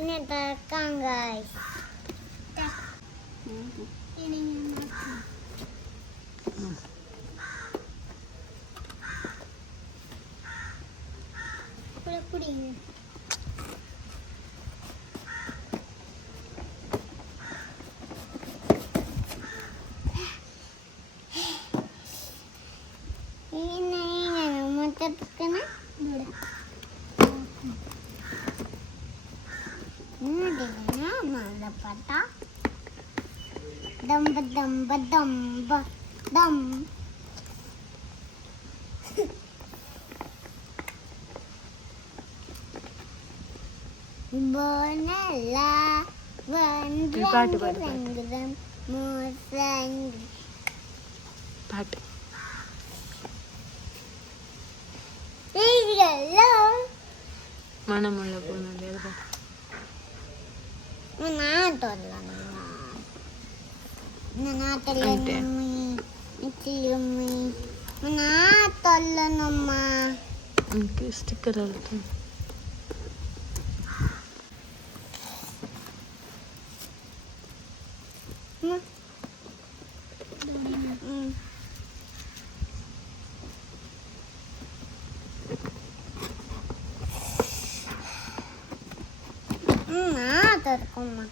ini tekan guys. Ini kuning. Ini mau tekan mana patah dam bonella vandram musang പാട്ട് മണമുള്ള പോകുന്നുണ്ട് എനിക്ക് sticker കളിക്കും terkoma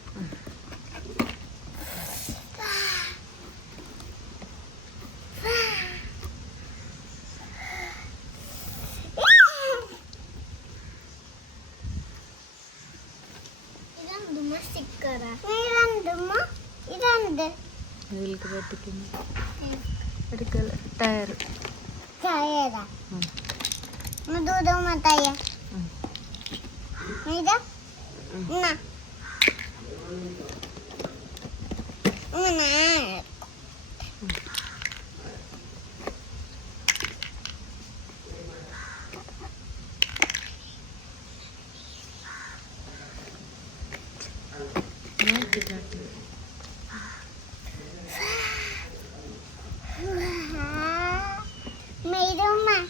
tyre matanya ini dah nah mana rumah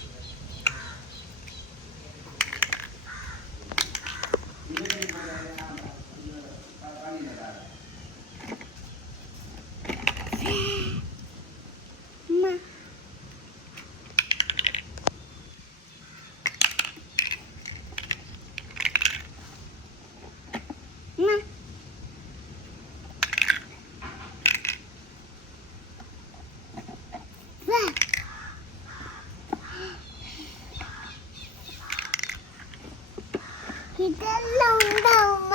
ഇതെല്ലാം ഉണ്ടാവുമ്മ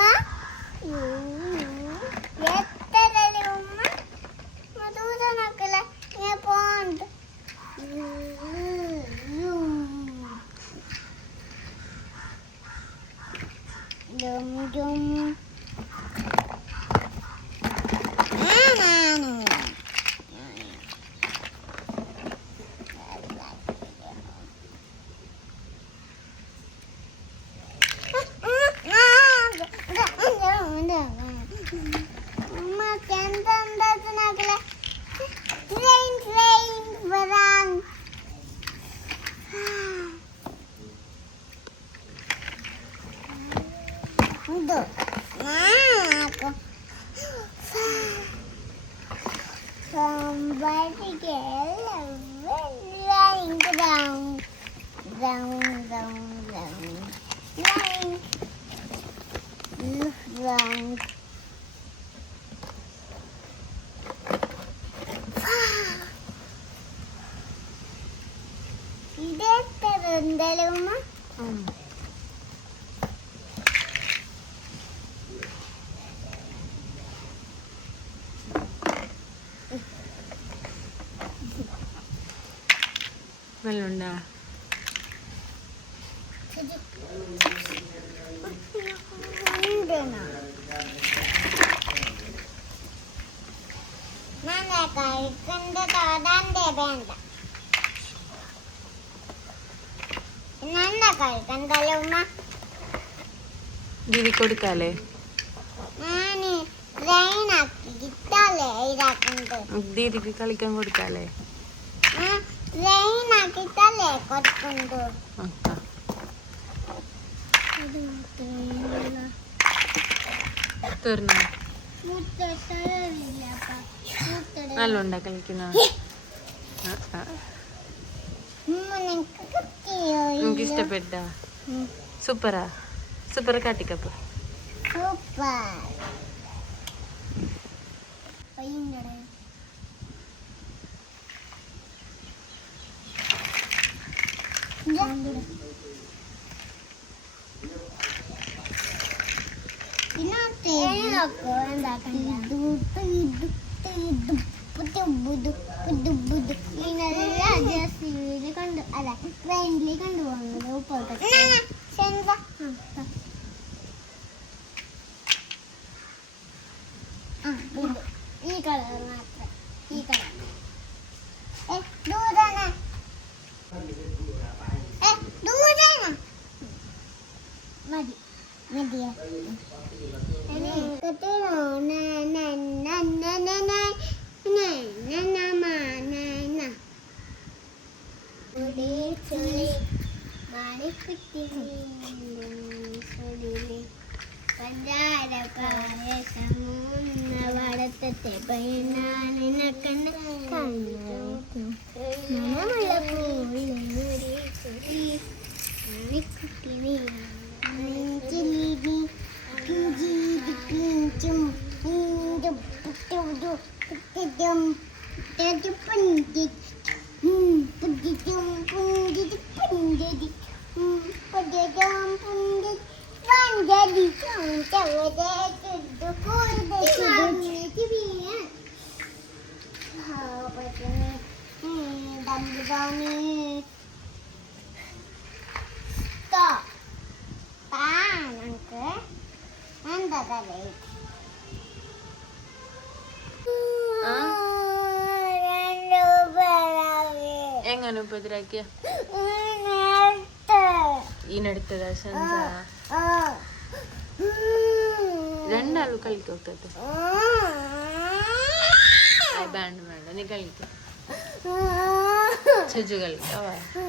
എത്രല്ലേ ഉമ്മ മധുരനക്കല ഞാൻ pond ജും ജും Somebody get lying down. ഇതേ എന്തായാലും നല്ലുണ്ടാ കഴിക്കണ്ട തോടാൻ്റെ വേണ്ട നല്ല കഴിക്കണ്ടല്ലോ ഉമ്മ ദീദി കൊടുക്കാലേ ഞാന് ട്രെയിനാക്കി കിട്ടാലേ ഇതാക്കുന്നത് ദീദിക്ക് കളിക്കാൻ കൊടുക്കാലേ ട്രെയിനാക്കിട്ടല്ലേ കൊടുക്കുന്നത് ഇത് മാത്രമേ തീർന്ന നല്ല ഉണ്ടാ കളിക്കുന്ന എനിക്ക് ഇഷ്ടപ്പെട്ട സൂപ്പറാ സൂപ്പർ കാട്ടിക്കപ്പ് ഈ കളർ മാത്രം ഈ കളർ ദൂരാണ് ദൂരാണ് മതി മതിയാ വടത്തെ പയ്യനാളിന കണ്ണ് മണമുള്ള എങ്ങനെ ഉപദ്രാക്കിയ ഈനടുത്തതാ സഞ്ജ രണ്ടാളും കളിക്കൊക്കത്തെ ബാൻഡ് വേണ്ട നീ കളിക്ക ചുജു കളിക്ക